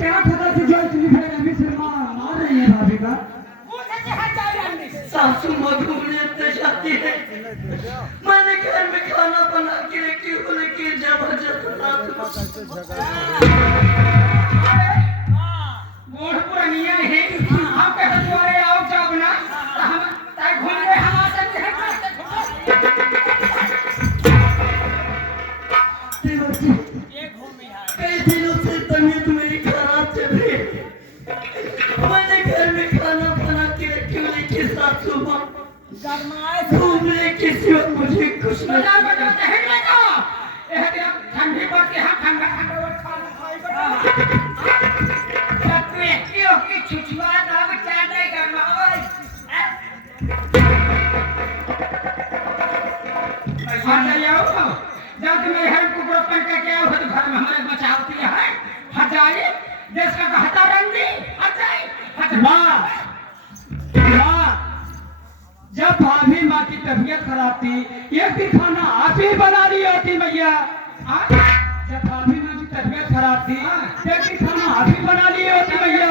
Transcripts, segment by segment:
क्या खबर से जो इतनी बेरहमी से मार रही है भाभी का? सासू मधुर शादी है। मैंने घर में खाना बना के रखी हूँ लेकिन जबरदस्त बूढ़ पुरानिया है हम कहे तुम्हारे आओ जाओ ना हम ताई घूम गए हम आ सकते हैं ये घूमी है कई दिनों से तबीयत मेरी खराब चल रही है। मैंने घर में खाना बना के रखी हूँ लेकिन सासू माँ घूमने किसी और मुझे कुछ बजा बजा कहने का यह क्या ठंडी पड़ के हम ठंडा ठंडा खाना खाए बता तू क्यों की छुछुआ ना बचा देगा मावल ऐसा नहीं आओ जब तुम्हें हर कुकुर पर के क्या हो तो घर में हमारे बचावती है हजारी देश का कहता रंगी हजारी वाह जब भाभी माँ की तबीयत खराब थी एक दिन खाना आप ही बना रही होती भैया। जब भाभी माँ की तबीयत खराब थी एक दिन खाना आप ही बना रही होती भैया।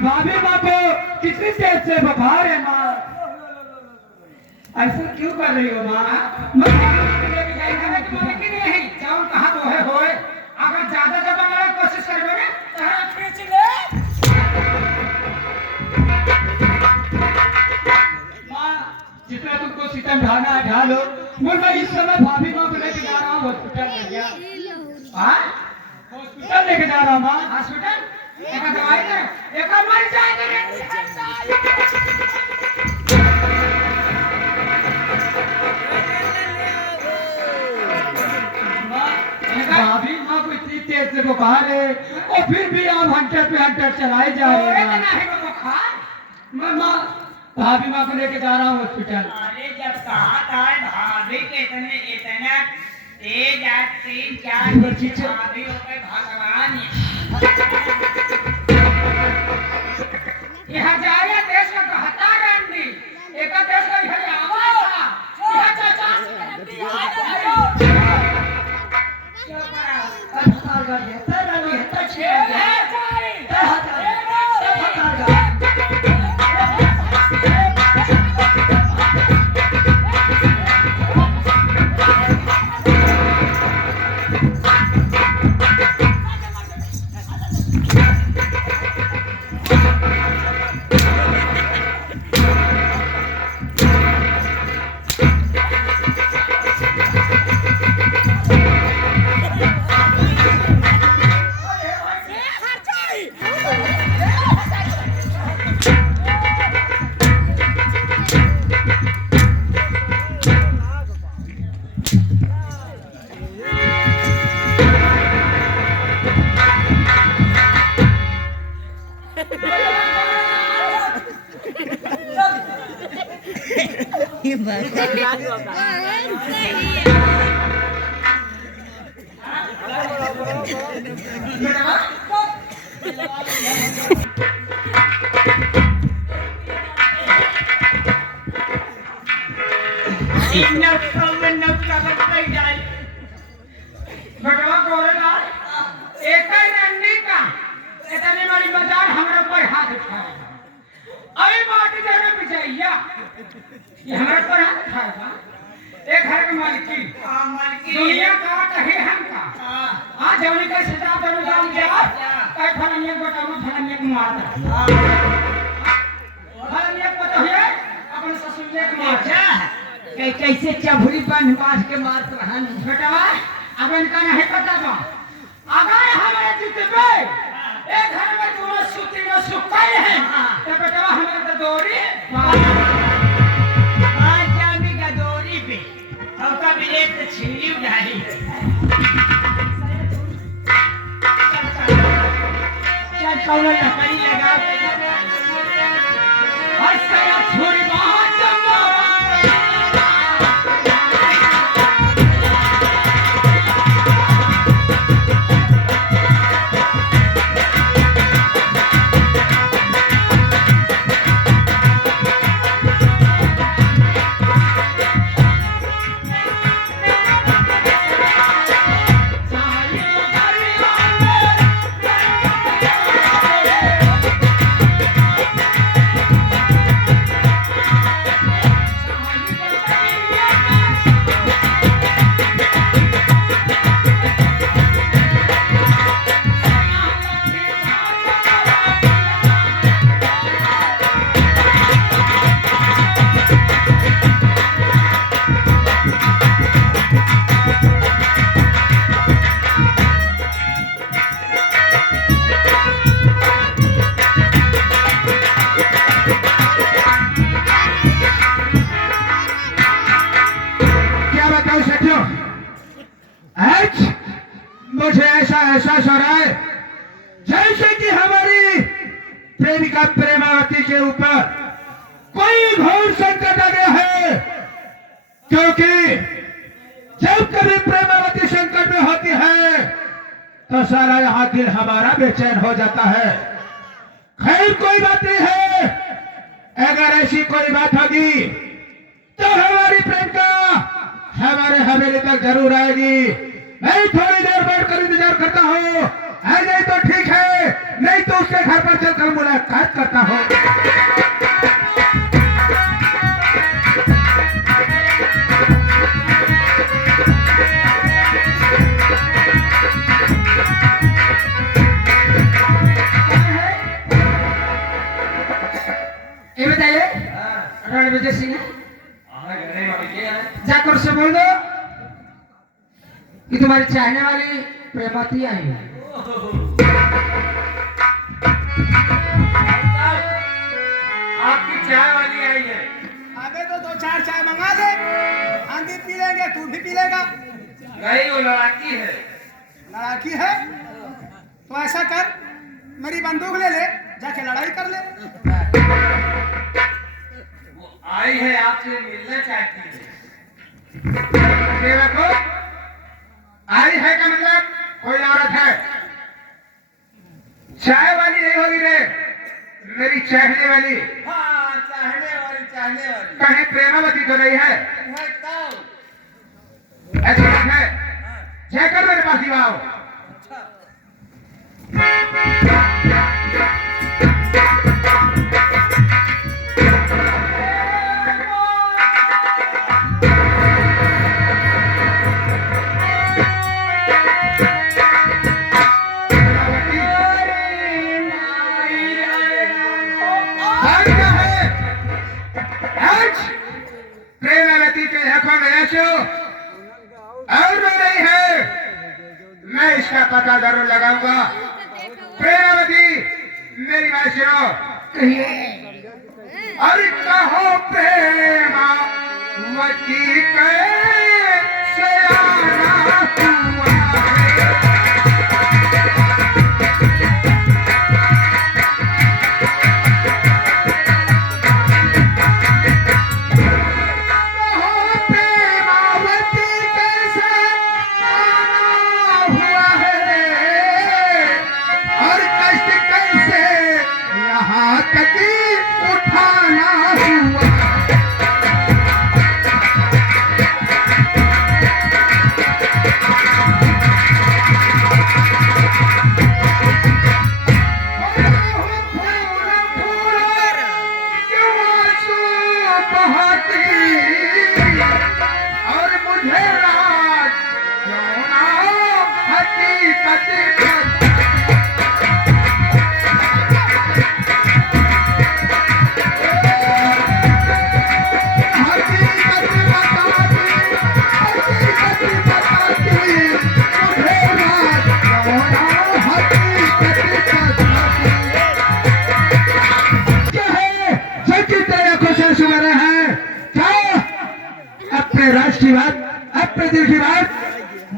भाभी माँ को कितनी देर से बुखार है माँ? ऐसा क्यों कर रही हो माँ? जाओ कहाँ तो है होए अगर ज्यादा दबाने की कोशिश करोगे तो खींच ले। जितना तुमको सितम ढाना है ढा लो। मैं इस समय भाभी माँ को लेके जा रहा हूँ हॉस्पिटल भैया। हॉस्पिटल लेके जा रहा हूँ माँ। हॉस्पिटल एक दवाई दे एक मर जाएंगे। भाभी माँ को इतनी तेज से बुखार है और फिर भी आप हंटर पे हंटर चलाए जा रहे हैं। माँ भाभी माँ को लेके जा रहा हूँ हॉस्पिटल। अरे जब कहा था भाभी के इतना तेज आज 3-4 भाभी हो गए भगवान यह जाए देश का कहता रंडी एक देश का यह आवाज था यह चाचा एक घर के मालिकी दुनिया का कहे हम का हाँ जवनी का सिताब जरूर जान गया कई फलनिया को तब फलनिया को मारता फलनिया को तो है अपन ससुरिया को मारता कैसे चभुरी बन बांध के मारत रहन बेटा अब इनका नहीं पता बा अगर हमारे जितने एक घर में दोनों सुती में सुखाए हैं तो बेटा हमारे तो दोरी छिड़ी उठाई क्या कौन लकड़ी लगा और सारा छोड़ी बहुत मुझे ऐसा एहसास हो रहा है जैसे कि हमारी प्रेमिका प्रेमावती के ऊपर कोई घोर संकट आ गया है, क्योंकि जब कभी प्रेमावती संकट में होती है तो सारा यहाँ दिल हमारा बेचैन हो जाता है। खैर कोई बात नहीं है, अगर ऐसी कोई बात होगी तो हमारी प्रेमिका हमारे हवेली तक जरूर आएगी। मैं थोड़ी देर बैठकर इंतजार करता हूँ, नहीं तो ठीक है, नहीं तो उसके घर पर चलकर मुलाकात करता हूँ। ये बताइए रणविजय सिंह है? जाकर उससे बोल दो कि तुम्हारी चाहने वाली प्रेमावती आई है। आपकी चाय वाली आई है। अबे तो 2-4 चाय मंगा दे, हम भी पी लेंगे, तू भी पी लेगा। नहीं, वो लड़ाकी है। लड़ाकी है तो ऐसा कर, मेरी बंदूक ले ले, जाके लड़ाई कर ले। वो आई है, आपसे मिलना चाहती है। देखो, आई है का मतलब कोई औरत है, चाय वाली नहीं होगी रे, मेरी चाहने वाली। हाँ, चाहने वाली। कहीं प्रेमावती तो नहीं है? है तो। ऐसी बात है, जाकर मेरे पास ही आओ। प्रेमावती के आंखों में आंसू और रो रही है, मैं इसका पता जरूर लगाऊंगा। प्रेमावती मेरी बात सुनो, अरे कहो प्रेमावती कैसे आना हुआ है? राष्ट्रीय बात, अपने दिल की बात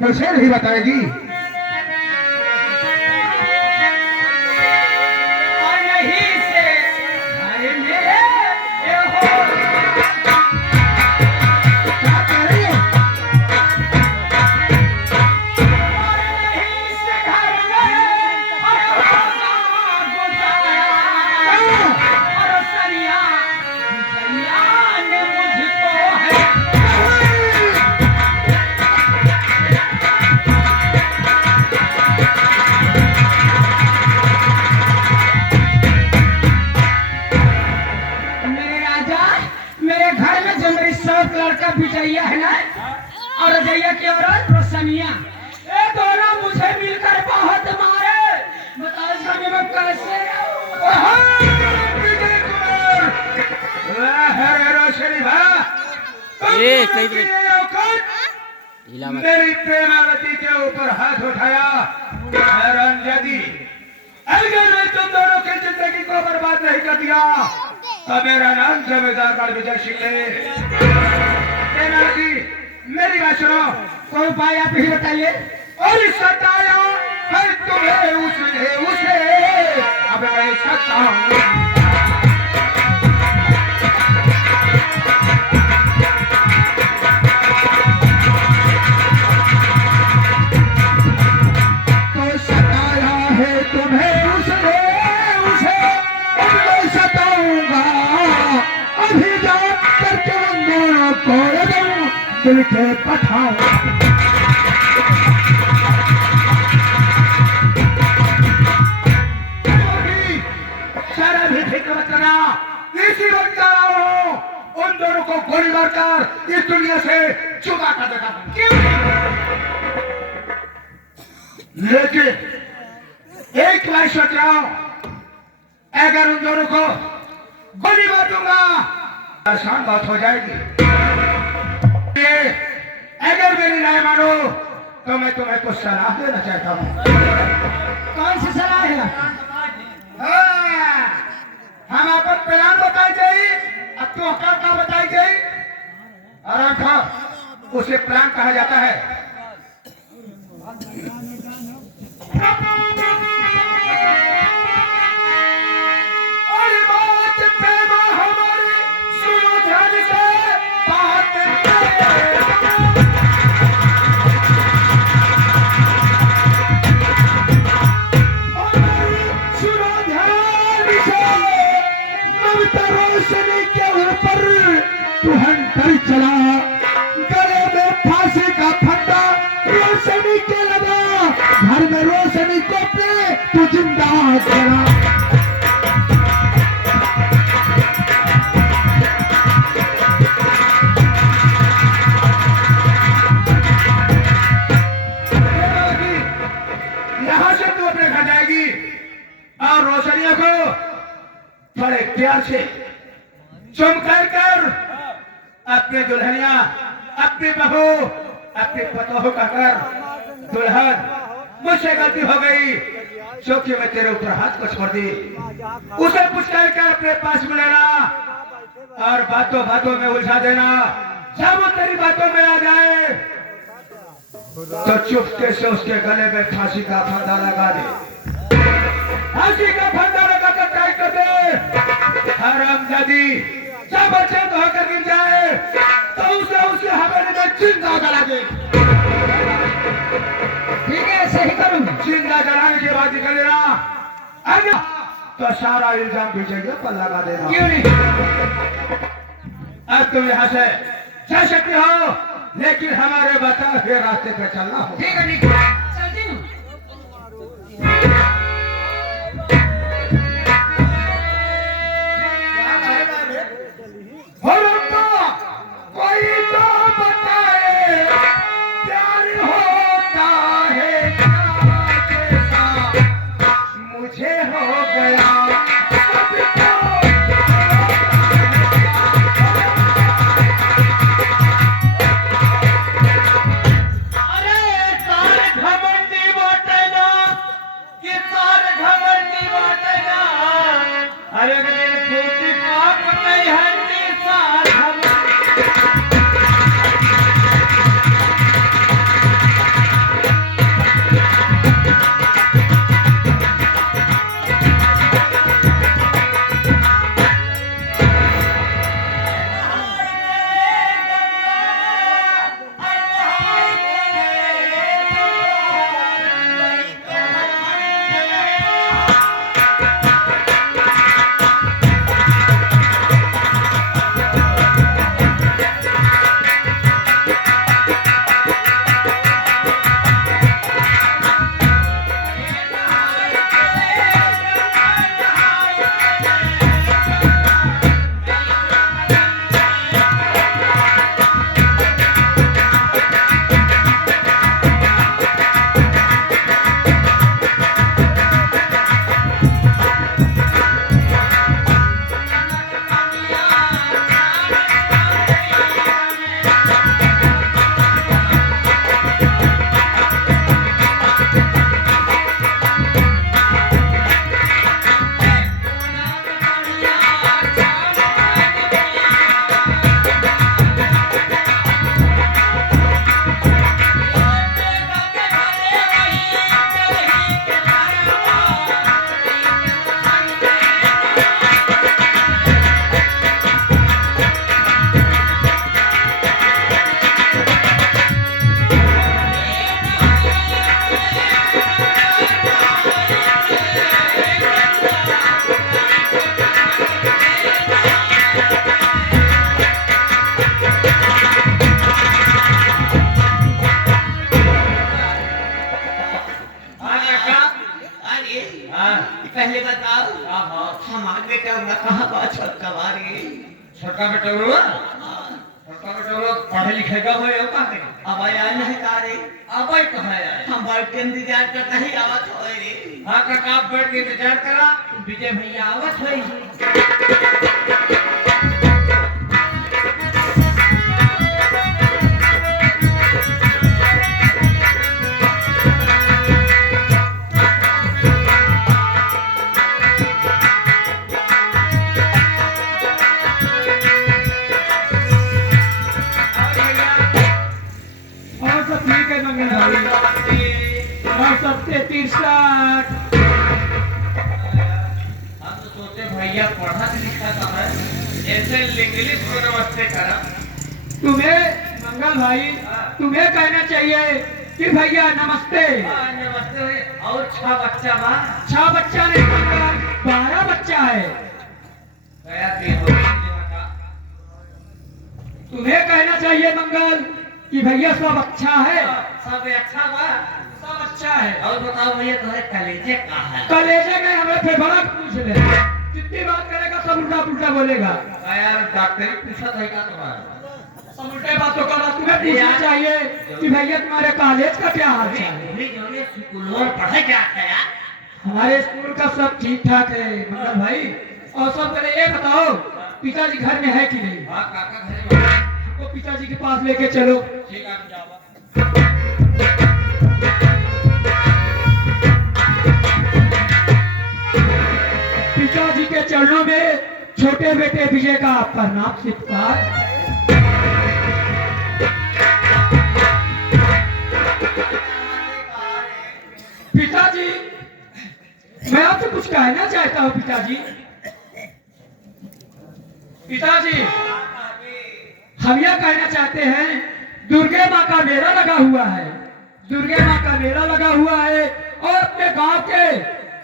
मुझे नहीं बताएगी। और नहीं से अरे मेरे ये हो। क्या कह रही हो? और नहीं से घर में और रोजा गुजारा। और सरिया ने मुझको है। लड़का विजया है ना, और रजैया की औरत रोशनिया, ये दोनों मुझे मिलकर बहुत मारे। बताओ इस गाने में कैसे मेरी प्रेमावती के ऊपर हाथ उठाया। रंजदी, अगर मैं तुम दोनों की जिंदगी को बर्बाद नहीं कर दिया तो मेरा नाम जमींदार रणविजय सिंह है। प्रेमावती मेरी बात सुनो, कोई उपाय आप ही बताइए। और सताया है तुम्हें उसने उसे, अब मैं सताऊंगा। तो सताया है तुम्हें उसने उसे, अब मैं सताऊंगा। अभी जा करके उन दोनों को एकदम दिल के पठाऊंगा। सारा भी फिक्र मत करना, इसी वक्त जा रहा हूं उन दोनों को गोली मारकर इस दुनिया से चुका कर देता हूं। क्यों? लेकिन एक मैं सोच रहा हूं, अगर उन दोनों को गोली मार दूंगा आसान बात हो जाएगी। ये अगर मेरी राय मानो तो मैं तुम्हें कुछ सलाह देना चाहता हूं। कौन सी सलाह है? हाँ, हम आपको प्लान बताई जाए, अब तू का बताई जाए। आराम था, उसे प्लान कहा जाता है। अरे बात प्रेम हमारी सुनो ध्यान से, बात सुनो ध्यान से, ममता रोशनी के ऊपर तुहन कर चला, गले में फांसी का फंदा रोशनी के लगा, घर में रोशनी को अपने तू जिंदा जला। यहां से तू अपने घर जाएगी और रोशनिया को बड़े प्यार से चुम कर अपने दुल्हनिया, अपनी बहू, अपने पतोह का कर, दुल्हन मुझसे गलती हो गई, क्योंकि मैं तेरे ऊपर हाथ को छोड़ दी। उसे कुछ करके अपने पास बुलाना और बातों बातों में उलझा देना। जब वो तेरी बातों में आ जाए तो चुपके से उसके गले में फांसी का फंदा लगा दे। फांसी का फंदा लगा कर टाइट कर दे। हरामजादी जब बच्चे तो होकर गिर जाए तो उसे उसके हवेली में जिंदा जला दे। ठीक है, सही करूंगा। जिंदा जलाने के बाद निकल लेना, अगर तो सारा इल्जाम भेजेंगे पर लगा देना। क्यों नहीं? अब तुम यहाँ से जा सकते हो, लेकिन हमारे बताए हुए रास्ते पे चलना हो। ठीक है, ठीक है, चलती हूँ। कोई तो बताए प्यार होता है कैसा, मुझे हो गया अरे तार पहले बताओ आहा हमारे बेटा उनका कहाँ बात छोटका बारी छोटा बेटा हुआ छोटा बेटा हुआ पढ़े लिखे का हो या का करे अब आया नहीं कारे अब आई कहां आया हम बैठ के इंतजार करता ही आवत हो रे हां काका आप बैठ के इंतजार करा विजय भैया आवत होई और सब ठीक है मंगल भाई और सब 33 हम तो सोचे भैया पढ़ा लिखा था है जैसे इंग्लिश में नमस्ते करा तुम्हें मंगल भाई तुम्हें कहना चाहिए कि भैया नमस्ते। नमस्ते भैया और 6 बच्चा बा 6 बच्चा नहीं मंगल 12 बच्चा है। गया थे हो तुम्हें कहना चाहिए मंगल कि भैया सब अच्छा है। सब अच्छा बा सब अच्छा है। और बताओ भैया तुम्हारे कलेजे कहाँ है कलेजे में हमें फिर बड़ा पूछ ले जितनी बात करेगा सब उल्टा पुल्टा बोलेगा। यार डॉक्टरी पूछा था क्या तुम्हारा सब उल्टे बातों का तुम्हें पूछना चाहिए कि भैया तुम्हारे कॉलेज का क्या हाल चाल है। भी जो ये स्कूल में पढ़े जाते हैं यार हमारे स्कूल का सब ठीक ठाक है मंगल भाई। और सब पहले ये बताओ पिताजी घर में है कि नहीं। हाँ काका घर में हमको पिताजी के पास लेके चलो। ठीक है जाओ पिताजी के चरणों में छोटे बेटे विजय का प्रणाम स्वीकार। पिताजी मैं आपसे कुछ कहना चाहता हूँ पिताजी। पिताजी हम यह कहना चाहते हैं दुर्गे माँ का मेला लगा हुआ है। दुर्गे माँ का मेला लगा हुआ है और अपने गांव के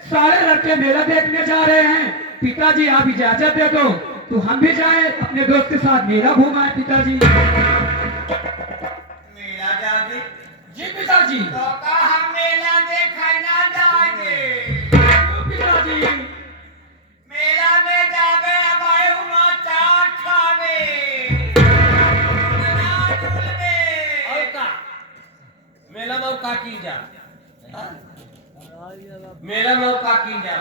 सारे लड़के मेला देखने जा रहे हैं। पिताजी आप इजाजत दे दो तो हम भी जाएं अपने दोस्त के साथ मेला घूमाएं पिताजी। मेला जाके जी पिताजी। तो का हम मेला देखे ना जाएंगे पिताजी मेला में जावे हमारे हुआ चाट खावे और का मेला में का की जा मेला में का की जा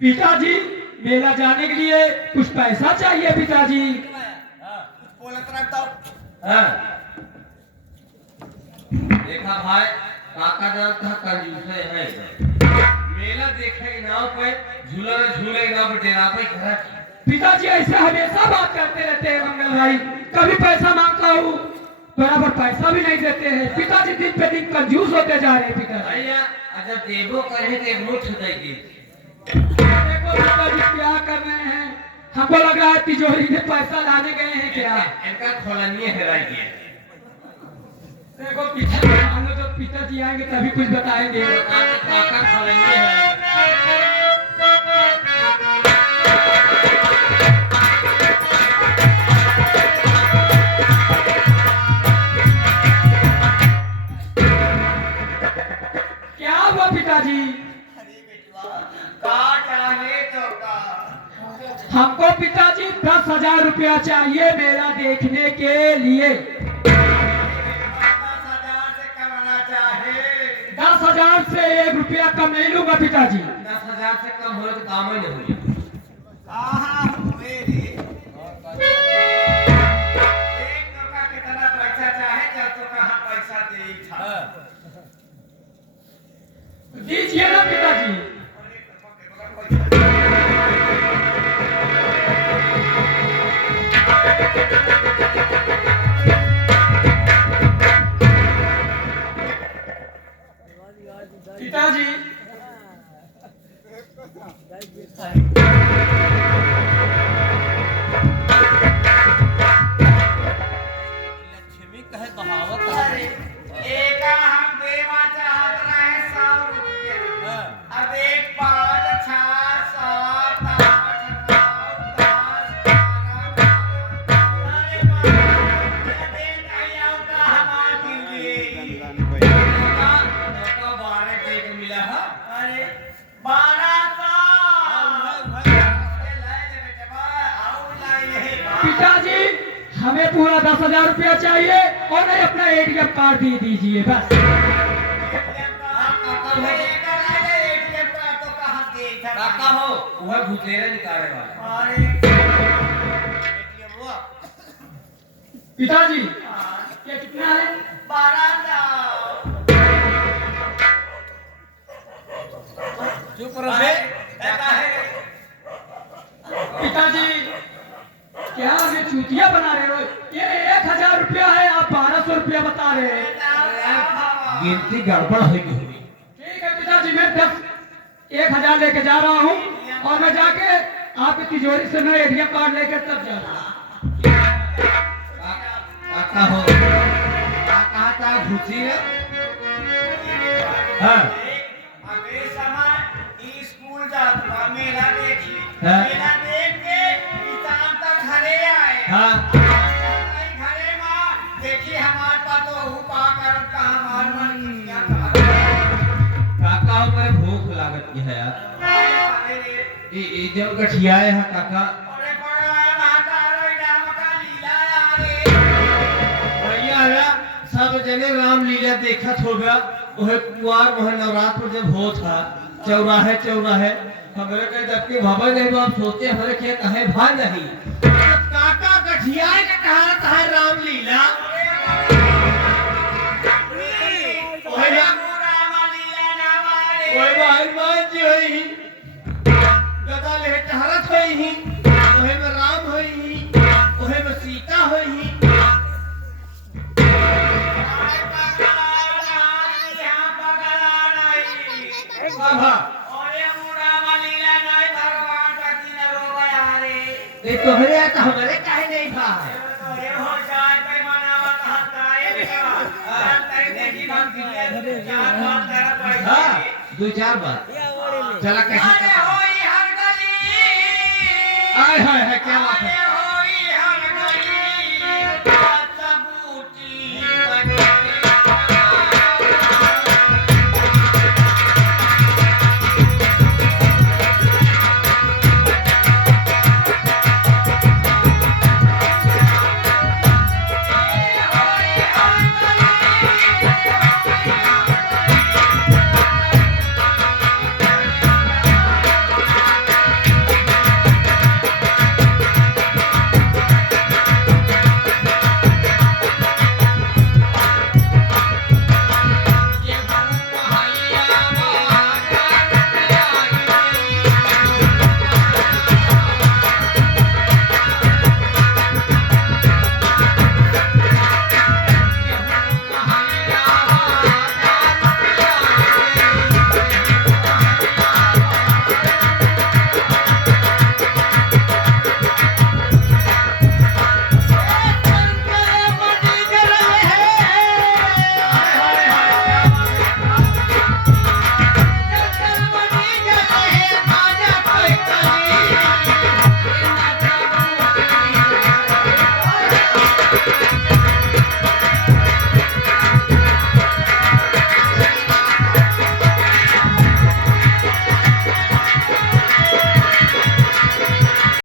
पिताजी मेला जाने के लिए कुछ पैसा चाहिए पिताजी। हाँ। देखा भाई काका जान था कंजूस है मेला देखे नाव पे झूले नाव पे डेरा पे घर पिताजी ऐसे हमेशा बात करते रहते हैं मंगल भाई। कभी पैसा मांगता हूँ बराबर पैसा भी नहीं देते हैं। पिताजी दिन पे दिन कंजूस होते जा रहे हैं पिताजी। भैया अगर देवो करे तो एक मुठ देगी देखो पिताजी क्या कर रहे हैं। हमको लग रहा है तिजोरी में पैसा लाने गए हैं क्या। इनका खोलनिए हेराई गया देखो पिताजी मानो जब पिताजी आएंगे तभी कुछ बताएंगे। काका खोलनिए हेराई क्या हुआ पिताजी। का चाहे तो का हमको पिताजी 10,000 रुपया चाहिए मेला देखने के लिए। 10,000 से कमाना चाहे 10,000 से 1 रुपया कम नहीं लूंगा पिताजी। 10,000 से कम हो तो काम ही नहीं हुई एक टका कितना पैसा चाहे चाहे तो कहाँ पैसा दे था दीजिए ना पिताजी। पिताजी पूरा 10,000 रुपया चाहिए और नहीं अपना एटीएम कार्ड दे दीजिए बस। काका हो वह भूतेरे निकाले वाला। पिताजी ये कितना है? 12,000। चुप रहो बे। पिताजी क्या ये चूतिया बना रहे हो? ये 1,000 रुपया है, आप 1,200 रुपया बता रहे हैं। गिनती गड़बड़ होगी। ठीक है पिताजी, मैं 1,000 लेके जा रहा हूँ और मैं जाके आपकी तिजोरी से मैं एटीएम कार्ड लेके तब जा रहा हूँ। काका हो काका का भूती है। हाँ अगले समय स्कूल जाता मेला देखी, हाँ। मेला देख के किसान तक घरे आए। हाँ घरे माँ देखी हमारे पास तो हुपा कर कहा मार मार किया काका हो मेरे भूख लागत की है यार। ये जो गठिया है काका अरे बड़ा महाकाल राम का लीला यार। भैया है सब जने रामलीला देखत होगा। वह कुआर वह नवरात्र जब हो था चौराहे चौराहे हमरे के जबकि भवन नहीं तो आप सोचे हमारे क्या कहे भा नहीं काका गठिया का कहा है रामलीला। कोई भाई मान जी होई गदा ले टहरत होई ओहे में राम होई ओहे में सीता होई। बाबा ये तोहरे है तो हमारे काहे नहीं भाई। हाँ 2-4 बार चला कैसे आय हाय है क्या बात है।